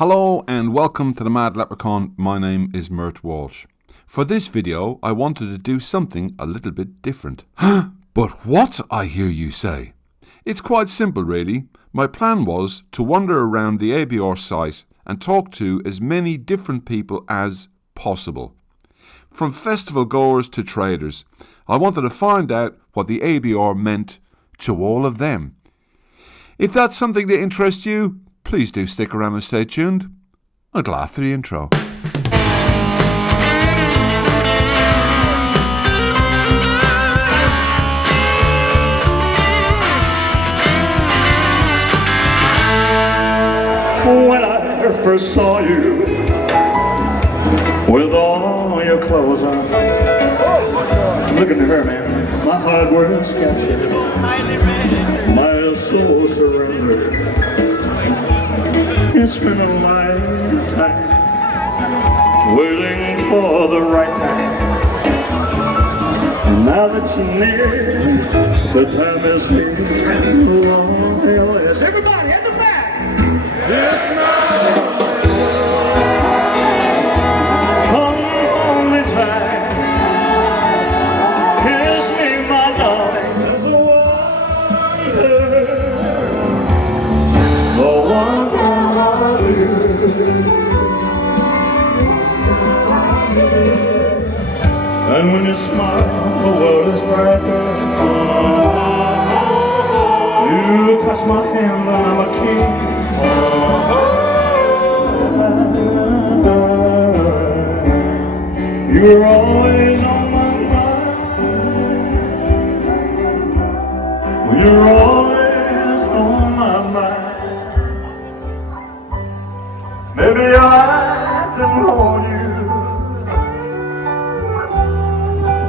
Hello and welcome to the Mad Leprechaun. My name is Mert Walsh. For this video, I wanted to do something a little bit different. But what, I hear you say? It's quite simple really. My plan was to wander around the ABR site and talk to as many different people as possible. From festival goers to traders, I wanted to find out what the ABR meant to all of them. If that's something that interests you, please do stick around and stay tuned. I'm glad for the intro. When I first saw you with all your clothes on, looking at her, man, my heart was captured, my soul surrendered. It's been a lifetime waiting for the right time. Now that you're near, the time is here. Everybody at the back. Yes, come hold me tight. Kiss me, my darling. There's a wonder of you. And when you smile, the world is brighter. You touch my hand and I'm a king. You're always on my mind. You're always on my mind. Maybe I didn't hold you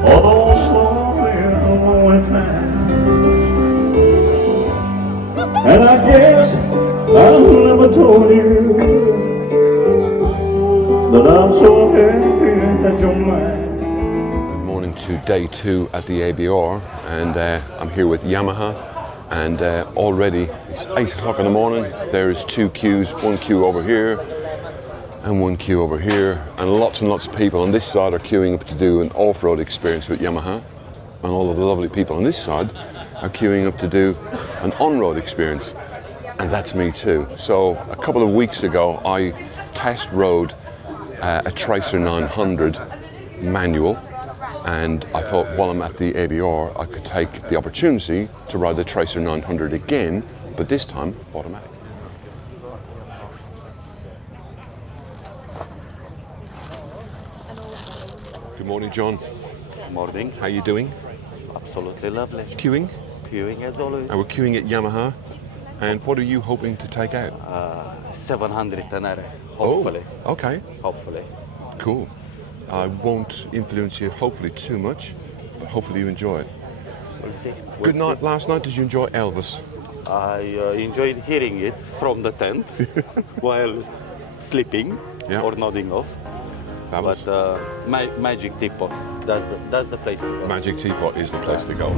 all those lonely times, and I guess I never told you that I'm so happy that you're mine. Good morning to day 2 at the ABR, and I'm here with Yamaha, and already it's 8 o'clock in the morning. There's 2 queues, one queue over here and one queue over here, and lots of people on this side are queuing up to do an off-road experience with Yamaha, and all of the lovely people on this side are queuing up to do an on-road experience, and that's me too. So a couple of weeks ago I test rode a Tracer 900 manual, and I thought while I'm at the ABR I could take the opportunity to ride the Tracer 900 again, but this time automatic. Good morning, John. Morning. How are you doing? Absolutely lovely. Queuing? Queuing as always. And we're queuing at Yamaha. And what are you hoping to take out? 700 tenere, hopefully. Oh, okay. Hopefully. Cool. I won't influence you, hopefully, too much, but hopefully you enjoy it. We'll see. Good night. Last night, did you enjoy Elvis? I enjoyed hearing it from the tent while sleeping or nodding off. Fabulous. But Magic Teapot, that's the place to go. Magic Teapot is the place to go.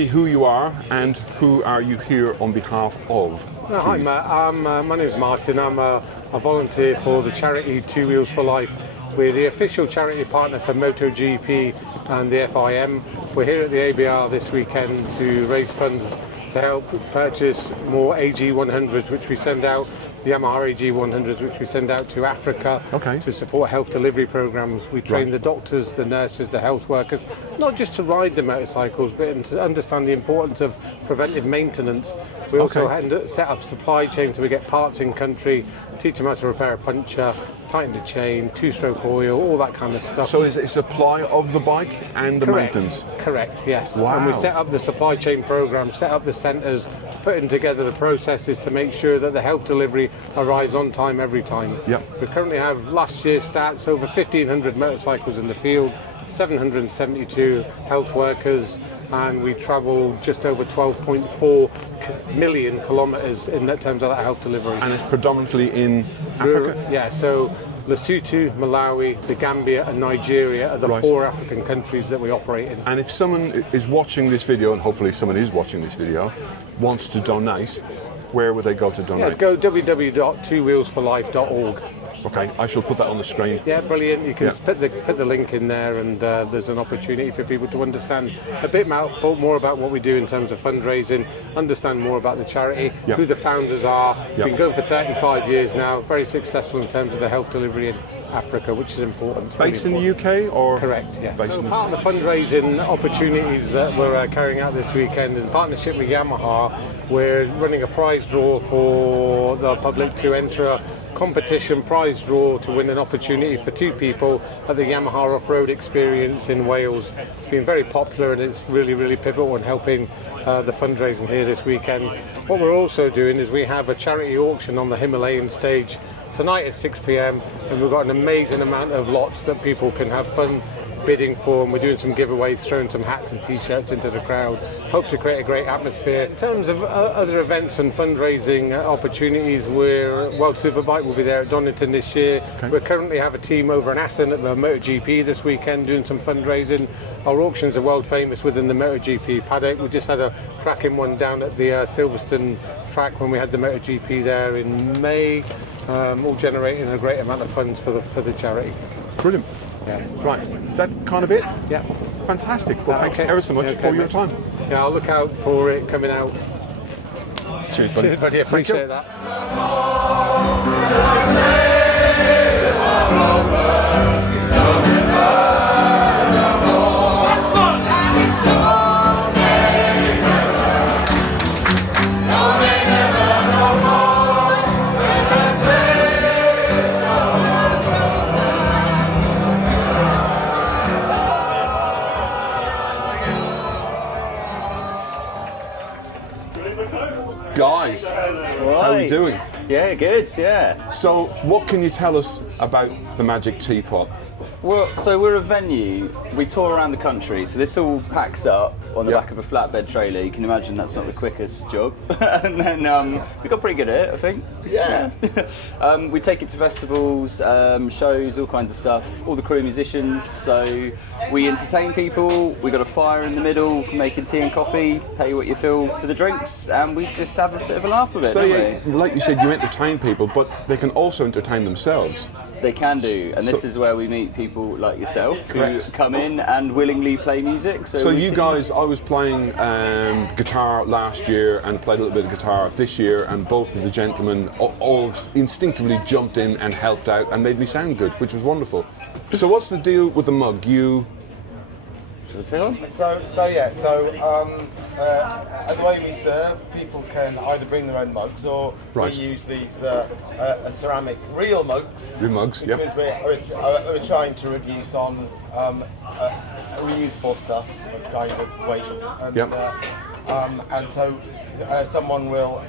me who you are and who are you here on behalf of. Hi Matt, my name is Martin. I'm a volunteer for the charity Two Wheels for Life. We're the official charity partner for MotoGP and the FIM. We're here at the ABR this weekend to raise funds to help purchase more AG100s, which we send out, the Yamaha AG100s, which we send out to Africa to support health delivery programs. We train the doctors, the nurses, the health workers, not just to ride the motorcycles, but to understand the importance of preventive maintenance. We also set up supply chain, so we get parts in country, teach them how to repair a puncture, tighten the chain, two-stroke oil, all that kind of stuff. So is it a supply of the bike and the maintenance? Correct, yes. Wow. And we set up the supply chain program, set up the centres, putting together the processes to make sure that the health delivery arrives on time every time. Yep. We currently have last year's stats, over 1,500 motorcycles in the field, 772 health workers, and we travel just over 12.4 million kilometres in terms of that health delivery. And it's predominantly in Africa? Yeah, so Lesotho, Malawi, the Gambia and Nigeria are the 4 African countries that we operate in. And if someone is watching this video, and hopefully someone is watching this video, wants to donate, where would they go to donate? Yeah, go www.twowheelsforlife.org. Okay, I shall put that on the screen. Yeah, brilliant. You can put the link in there, and there's an opportunity for people to understand a bit more about what we do in terms of fundraising, understand more about the charity, who the founders are. We've been going for 35 years now, very successful in terms of the health delivery in Africa, which is important. Based in the UK or? Correct, yes. So part of the fundraising opportunities that we're carrying out this weekend in partnership with Yamaha, we're running a prize draw for the public to enter a competition prize draw to win an opportunity for 2 people at the Yamaha off-road experience in Wales. It's been very popular and it's really, really pivotal in helping the fundraising here this weekend. What we're also doing is we have a charity auction on the Himalayan stage tonight at 6 p.m. and we've got an amazing amount of lots that people can have fun bidding for, and we're doing some giveaways, throwing some hats and t-shirts into the crowd. Hope to create a great atmosphere. In terms of other events and fundraising opportunities, World Superbike will be there at Donington this year. We currently have a team over in Assen at the MotoGP this weekend doing some fundraising. Our auctions are world famous within the MotoGP paddock. We just had a cracking one down at the Silverstone track when we had the MotoGP there in May, all generating a great amount of funds for the charity. Brilliant. Yeah. Right, is that kind of it? Yeah. Fantastic. Well, thanks ever so much for your time. Yeah, I'll look out for it coming out. Cheers, buddy. Cheers, buddy. Appreciate that. Guys, how are you doing? Yeah, good, yeah. So, what can you tell us about the Magic Teapot? Well, so we're a venue. We tour around the country, so this all packs up on the back of a flatbed trailer. You can imagine that's not the quickest job. And then we got pretty good at it, I think. Yeah. We take it to festivals, shows, all kinds of stuff. All the crew and musicians. So we entertain people. We got a fire in the middle for making tea and coffee. Pay what you feel for the drinks, and we just have a bit of a laugh with it. So, like you said, you entertain people, but they can also entertain themselves. They can do, and this is where we meet people like yourself who come in and willingly play music. So you guys, I was playing guitar last year and played a little bit of guitar this year, and both of the gentlemen all instinctively jumped in and helped out and made me sound good, which was wonderful. So what's the deal with the mug? The way we serve, people can either bring their own mugs or we use these ceramic real mugs. Real mugs, because we're trying to reduce on reusable stuff, kind of waste. And so someone will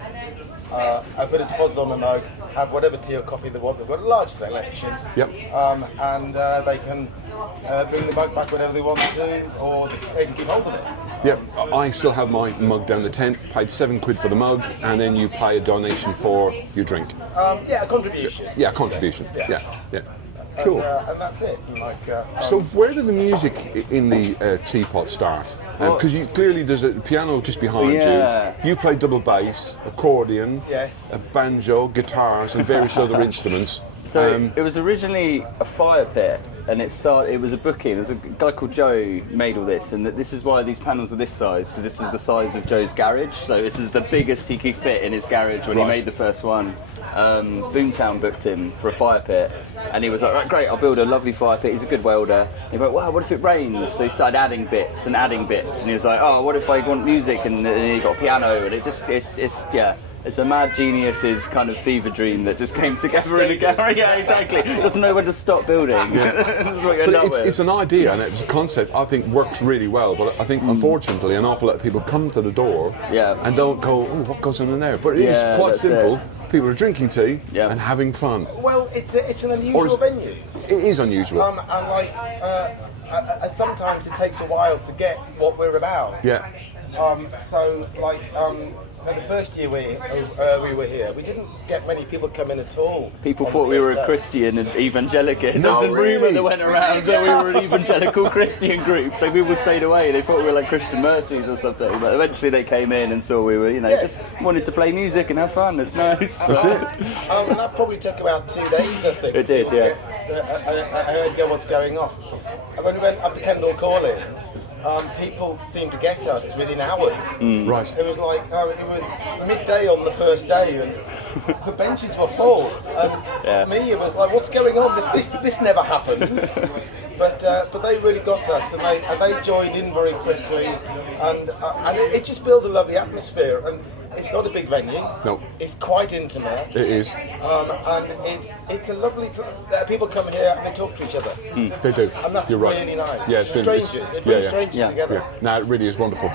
put a deposit on the mug, have whatever tea or coffee they want. We've got a large selection. And they can bring the mug back whenever they want to, or they can keep hold of it. I still have my mug down the tent, paid £7 for the mug, and then you pay a donation for your drink. A contribution. Yeah, a contribution. Yeah. Cool. And that's it. And so where did the music in the teapot start? Because clearly there's a piano just behind you. You play double bass, accordion, yes, a banjo, guitars, and various other instruments. So it was originally a fire pit, and it was a booking. There's a guy called Joe made all this, and this is why these panels are this size, because this was the size of Joe's garage. So this is the biggest he could fit in his garage when he made the first one. Boomtown booked him for a fire pit, and he was like, right, great, I'll build a lovely fire pit. He's a good welder. And he went, wow, what if it rains? So he started adding bits, and he was like, oh, what if I want music? And he got a piano, and it's a mad genius's kind of fever dream that just came together in a gallery. Yeah, exactly. Doesn't know when to stop building. That's what you end up with. It's an idea and it's a concept I think works really well, but I think unfortunately an awful lot of people come to the door and don't go, oh, what goes on in there? But it is quite simple. People are drinking tea and having fun. Well, it's an unusual venue. It is unusual. And sometimes it takes a while to get what we're about. Yeah. The first year we were here, we didn't get many people come in at all. People thought we were a Christian and evangelical. No, There's a rumour that went around that we were an evangelical Christian group, so people stayed away. They thought we were like Christian Mercies or something, but eventually they came in and saw we were, just wanted to play music and have fun. It's nice. That's it. And that probably took about 2 days, I think. It did, yeah. I heard what's going off. And when we went up to Kendall Calling, people seemed to get us within hours. Right. It was like it was midday on the first day, and the benches were full. And me, it was like, what's going on? This never happens. But they really got us, and they joined in very quickly, and it just builds a lovely atmosphere. And it's not a big venue. No. It's quite intimate. It is. And it's a lovely. People come here and they talk to each other. They do. And that's really nice. Yeah, strangers. It brings strangers together. Yeah. No, it really is wonderful.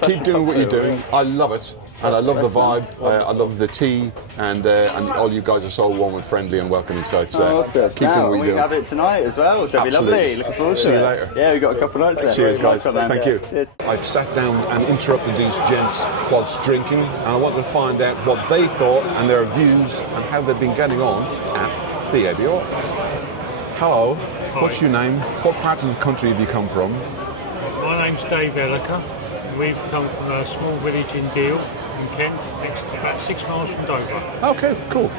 Keep doing what you're doing. I love it. And I love the vibe. I love the tea, and all you guys are so warm and friendly and welcoming. So it's keep doing what you're doing. We have it tonight as well, so it'll be lovely. Looking forward to it. See you later. Yeah, we've got a couple of nights there. Cheers, guys. Thank you. Cheers. I've sat down and interrupted these gents whilst drinking, and I wanted to find out what they thought and their views and how they've been getting on at the ABR. Hello. Hi. What's your name? What part of the country have you come from? My name's Dave Elliker. We've come from a small village in Deal, in Kent, about 6 miles from Dover. Okay, cool.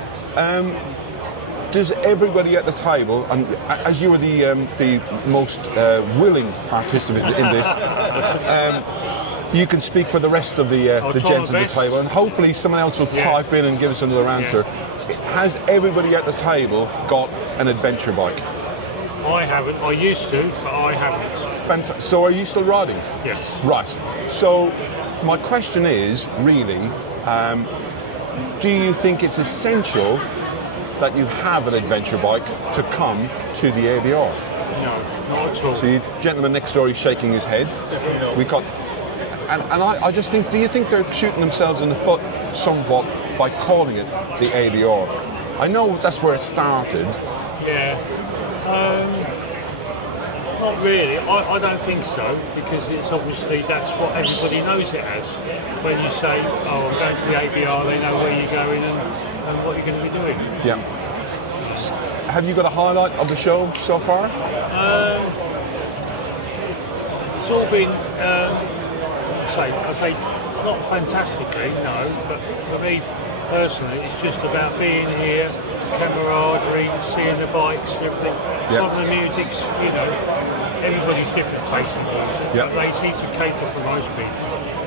Does everybody at the table, and as you were the most willing participant in this, you can speak for the rest of the gents at the table, and hopefully someone else will pipe in and give us another answer. Has everybody at the table got an adventure bike? I haven't. I used to, but I haven't. Fantastic. So are you still riding? Yes. Right. So my question is, really, do you think it's essential that you have an adventure bike to come to the ABR? No, not at all. So the gentleman next door is shaking his head. Definitely not. We got, and I just think, do you think they're shooting themselves in the foot somewhat by calling it the ABR? I know that's where it started. Yeah. Not really. I don't think so, because it's obviously that's what everybody knows it as. When you say, oh, I'm going to the ABR, they know where you're going and what you're going to be doing. Yeah. Have you got a highlight of the show so far? It's all been, I say, not fantastically, no, but for me personally, it's just about being here, camaraderie, seeing the bikes, everything. Some of the music's, everybody's different taste in music, but they seem to cater for most people.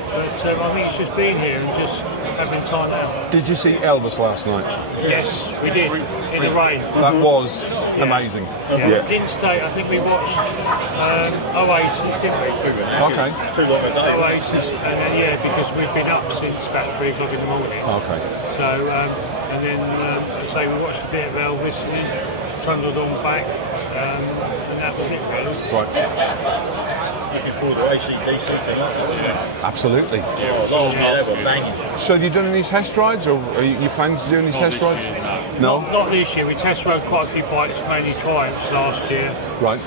But I think it's just being here and just having time out. Did you see Elvis last night? Yes, we did, in the rain. That was amazing. Yeah. Didn't stay, I think we watched Oasis, didn't we? Okay. Oasis, and then, because we've been up since about 3 o'clock in the morning. Okay. So, and then, we watched a bit of Elvis and then trundled on back, and that was it really. Right. Looking forward to ACDC tonight. Absolutely. Last night they were banging. So have you done any test rides, or are you planning to do any test rides? No? Not this year. We test rode quite a few bikes, mainly Triumphs last year. Right.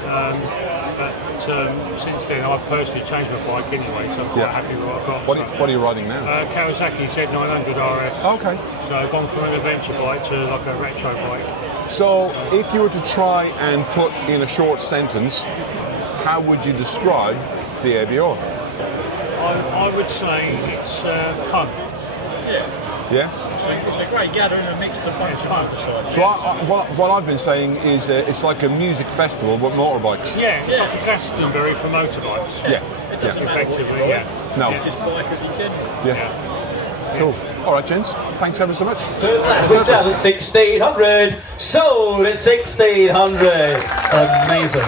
but since then I've personally changed my bike anyway, so I'm quite happy with what I've got. What are you riding now? Kawasaki Z900 RS. Okay. So I've gone from an adventure bike to like a retro bike. So, if you were to try and put in a short sentence, how would you describe the ABR? I would say it's fun. Yeah? It's a great gathering and mixed a bunch of motorcycles. So what I've been saying is it's like a music festival but motorbikes. Yeah, it's like a Glastonbury for motorbikes. Yeah. Effectively, yeah. No. Just bike as you can. Yeah. Cool. All right, gents. Thanks ever so much. Last we sell at 1600, sold at 1600. Amazing.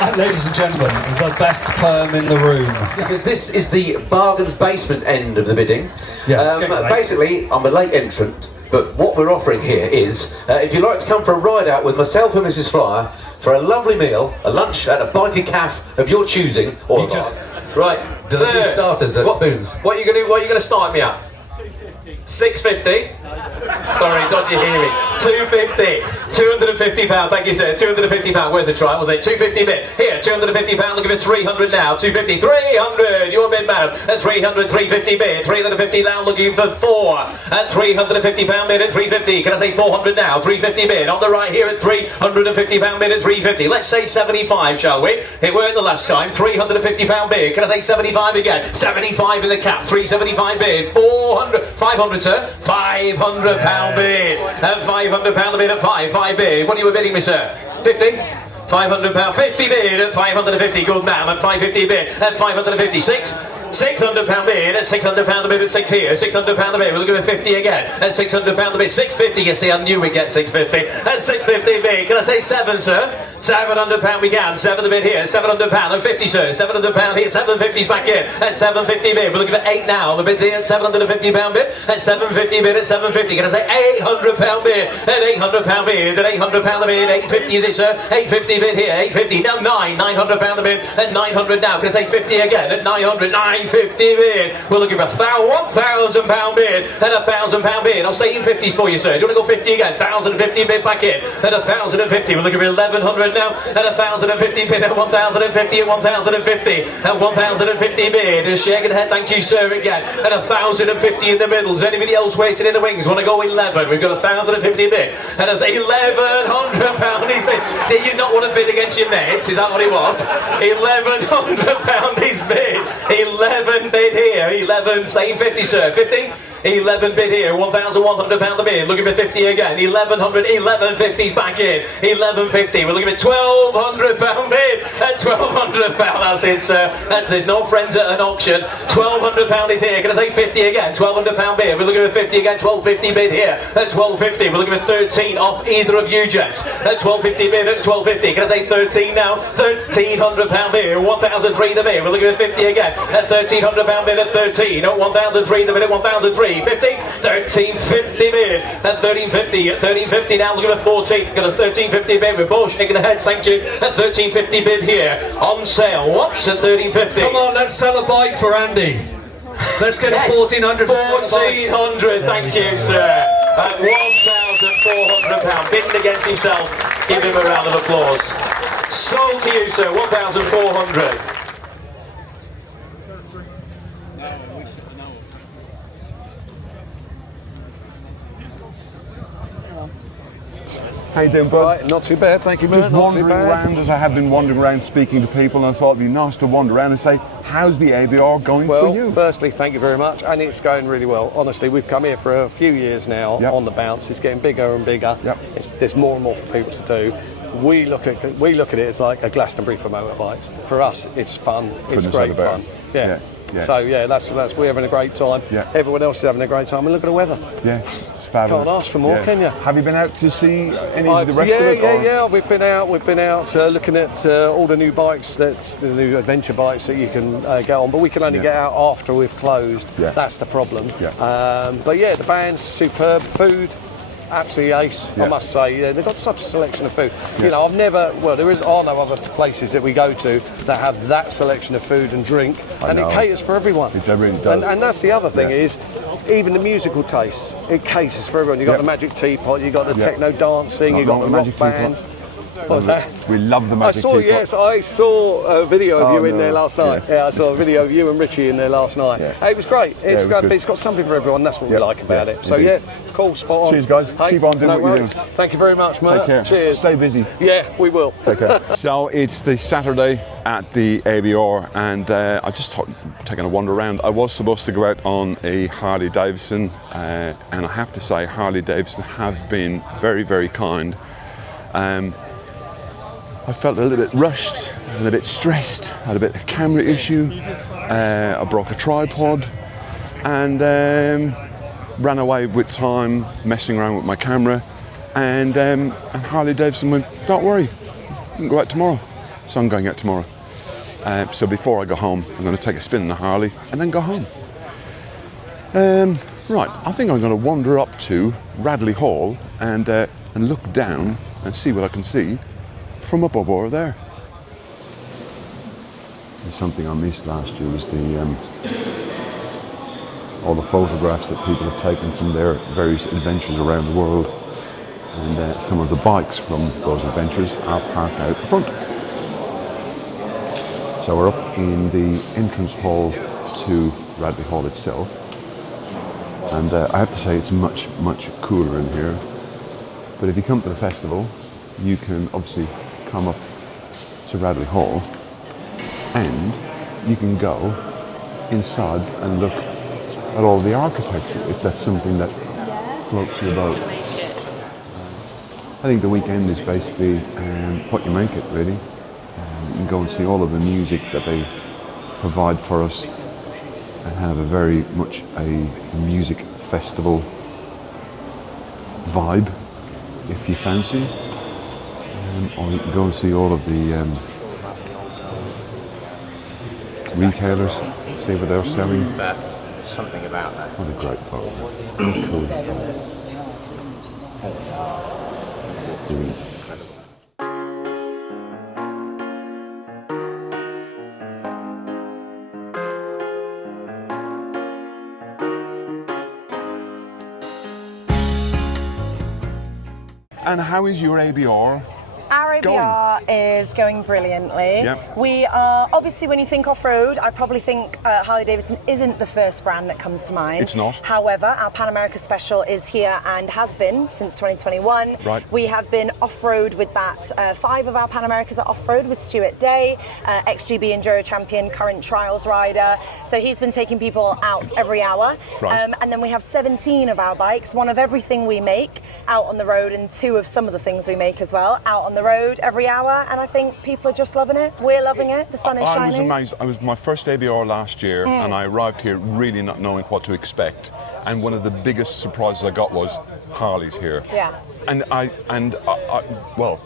And ladies and gentlemen, the best perm in the room. Because this is the bargain basement end of the bidding. Yeah, basically, I'm a late entrant, but what we're offering here is, if you'd like to come for a ride out with myself and Mrs. Flyer for a lovely meal, a lunch at a biker cafe of your choosing, or Right, sir. Starters at spoons. What are you gonna start me at? 650. Sorry, dodgy hearing. 250. £250. Thank you, sir. £250 worth a try, was it? 250 bid. Here, £250. Looking for 300 now. 250. 300. Your bid, madam. At 300. 350 bid. 350 now. Looking for 4. At £350 bid at 350. Can I say 400 now? 350 bid. On the right here at £350 bid at 350. Let's say 75, shall we? It worked the last time. £350 bid. Can I say 75 again? 75 in the cap. 375 bid. 400. 500, sir. £500 bid. At £500 the bid at 5 bid. What are you bidding me, sir? 50? £500. 50 bid at 550. Good man. At 550 bid. At 556. £600 bid at £600 the bid at 6 here. £600 the bid. We'll give it 50 again. At £600 the bid. 650. You see, I knew we'd get 650. At 650 bid. Can I say 7, sir? £700 we can. 7 the bid here. £700 and 50, sir. £700 here. 750's back in. At 750 bid. We'll give it 8 now. The bid's here at £750 bid. At 750 bid. At 750. Can I say £800 bid? At £800 bid. At £800 the bid. 850 is it, sir? 850 bid here. 850. Now 900 the bid. At 900 now. Can I say 50 again? At 900. 950 bid. We're looking for £1,000 bid. At £1,000 bid. I'll stay in 50s for you, sir. Do you want to go 50 again? 1,050 bid back in. At 1,050. We're looking for 1,100 now. At 1,050 bid. At 1,050. At 1,050. At 1,050 bid. Shaking head. Thank you, sir. Again. At 1,050 in the middle. Is anybody else waiting in the wings? Want to go 11? We've got 1,050 bid. At £1,100 he's bid. Did you not want to bid against your mates? Is that what it was? £1,100 he's bid. 11 bid here. 11. Same 50, sir. 50. 11 bid here, £1,100 the bid. Looking for 50 again. 1,100, 1150's back in. 1150. We're looking for £1,200 bid. At £1,200, that's it, sir. There's no friends at an auction. £1,200 is here. Can I say 50 again? £1,200 bid. We're looking for 50 again. 1,250 bid here. At 1,250. We're looking for 13 off either of you gents. At 1,250 bid. At 1,250. Can I say 13 now? £1,300 bid. 1,003 the bid. We're looking for 50 again. At £1,300 bid. At 13. At 1,003 the bid. At 1,003. 50, 1350 bid at 1350, at 1350 now looking at 14, got a 1350 bid, we're both shaking the heads, thank you, at 1350 bid here, on sale, what's at 1350? Come on, let's sell a bike for Andy. Let's get a 1,400. 1,400, thank you, sir. At £1,400, bidding against himself, give him a round of applause. Sold to you, sir, 1,400. How you doing, bud? Right, not too bad, thank you, man. Just wandering around as I have been wandering around speaking to people, and I thought it'd be nice to wander around and say, how's the ABR going for you? Well, firstly, thank you very much, and it's going really well. Honestly, we've come here for a few years now on the bounce. It's getting bigger and bigger. There's more and more for people to do. We look at it as like a Glastonbury for motorbikes. For us, it's fun. It's great fun. Yeah. So yeah, that's we're having a great time. Everyone else is having a great time, and look at the weather. Yeah. Fabulous. Can't ask for more, can you? Have you been out to see any of the rest of it? Yeah. We've been out looking at all the new bikes, the new adventure bikes that you can get on. But we can only get out after we've closed. That's the problem. But yeah, the band's superb. Food, absolutely ace. I must say. They've got such a selection of food. You know, there are no other places that we go to that have that selection of food and drink, and it caters for everyone. It really does. And that's the other thing is, even the musical taste, it caters for everyone. You've got the Magic Teapot, you've got the techno dancing, you've got the rock bands. What's that? We love the Mavic teapot. I saw a video of you in there last night. Yes. Yeah, I saw a video of you and Richie in there last night. Yeah. It was great. It's was good. it's got something for everyone. That's what we like about it. So indeed. cool, spot on. Cheers, guys. Hey, Keep on doing no what you're worries. doing. Thank you very much, mate. Take care. Cheers. Stay busy. Yeah, we will. Take care. So it's the Saturday at the ABR, and I just thought taking a wander around. I was supposed to go out on a Harley Davidson, and I have to say Harley Davidson have been very, very kind. I felt a little bit rushed and a bit stressed, had a bit of a camera issue, I broke a tripod and ran away with time messing around with my camera, and Harley Davidson went, don't worry, you can go out tomorrow. So I'm going out tomorrow. So before I go home, I'm going to take a spin on the Harley and then go home. Right, I think I'm going to wander up to Radley Hall and look down and see what I can see from up over there. Something I missed last year was all the photographs that people have taken from their various adventures around the world, and some of the bikes from those adventures are parked out front. So we're up in the entrance hall to Radley Hall itself, and I have to say it's much, much cooler in here. But if you come to the festival, you can obviously come up to Radley Hall and you can go inside and look at all the architecture, if that's something that floats your boat. I think the weekend is basically what you make it, really. You can go and see all of the music that they provide for us and have a very much a music festival vibe, if you fancy. Or you can go and see all of the retailers, see what they're selling. But there's something about that. What a great photo. How cool is that? And how is your ABR? Our ABR is going brilliantly. Yep. We are, obviously when you think off-road, I probably think Harley Davidson isn't the first brand that comes to mind. It's not. However, our Pan America Special is here and has been since 2021. Right. We have been off-road with that. 5 of our Pan Americas are off-road with Stuart Day, XGB Enduro champion, current trials rider. So he's been taking people out every hour. Right. And then we have 17 of our bikes, 1 of everything we make out on the road and 2 of some of the things we make as well, out on the road every hour, and I think people are just loving it. We're loving it. The sun is shining. I was amazed. I was my first ABR last year, and I arrived here really not knowing what to expect. And one of the biggest surprises I got was Harley's here. Yeah. And well,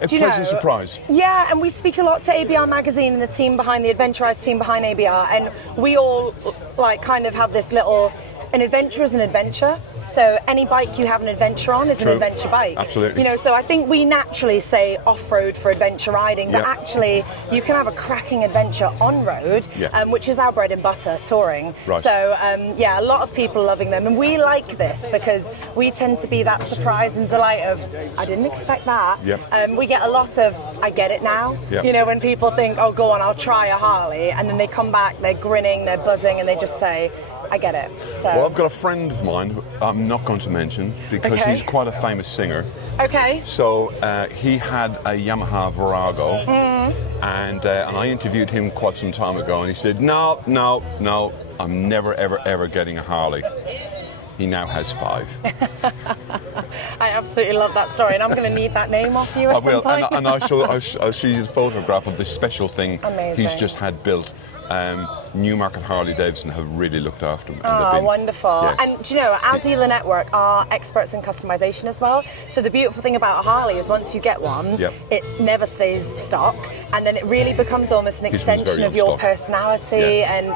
a Do you pleasant know, surprise. Yeah, and we speak a lot to ABR Magazine and the team behind the Adventurized team behind ABR, and we all like kind of have this little, an adventure is an adventure. So any bike you have an adventure on is True. an adventure bike. Absolutely. You know, so I think we naturally say off-road for adventure riding, but actually you can have a cracking adventure on-road, which is our bread and butter, touring. Right. So yeah, a lot of people loving them, and we like this because we tend to be that surprise and delight of, I didn't expect that. Yep. We get a lot of, I get it now. Yep. You know, when people think, oh, go on, I'll try a Harley, and then they come back, they're grinning, they're buzzing, and they just say, I get it. So. Well, I've got a friend of mine who I'm not going to mention because he's quite a famous singer. Okay. So he had a Yamaha Virago, and I interviewed him quite some time ago, and he said, no, I'm never, ever getting a Harley. He now has 5. I absolutely love that story, and I'm going to need that name off you at some point. and I'll show you the photograph of this special thing he's just had built. Newmarket Harley Davidson have really looked after him. Oh, wonderful. Yeah. And do you know, our dealer network are experts in customization as well. So the beautiful thing about a Harley is once you get one, it never stays stock, and then it really becomes almost an extension of your personality. And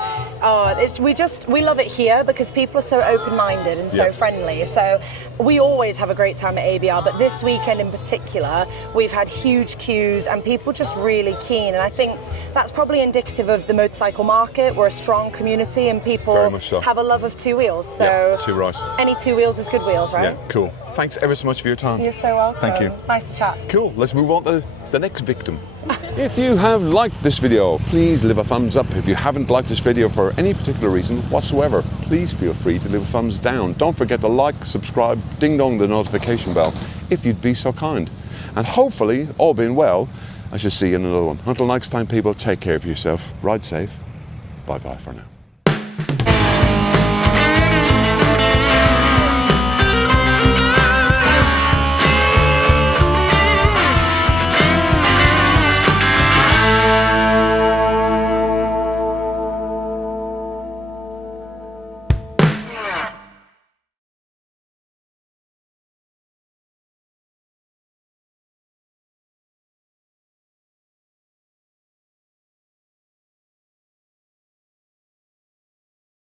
we love it here because people are so open-minded and so friendly. So we always have a great time at ABR, but this weekend in particular, we've had huge queues and people just really keen. And I think that's probably indicative of the motorcycle motorcycle market. We're a strong community, and people Very much so. have a love of two wheels. So Yeah, too right. any two wheels is good wheels, right? Yeah, cool. Thanks ever so much for your time. You're so welcome. Thank you. Nice to chat. Cool, let's move on to the next victim. If you have liked this video, please leave a thumbs up. If you haven't liked this video for any particular reason whatsoever, please feel free to leave a thumbs down. Don't forget to like, subscribe, ding dong the notification bell if you'd be so kind. And hopefully, all being well, I shall see you in another one. Until next time, people, take care of yourself, ride safe, bye bye for now.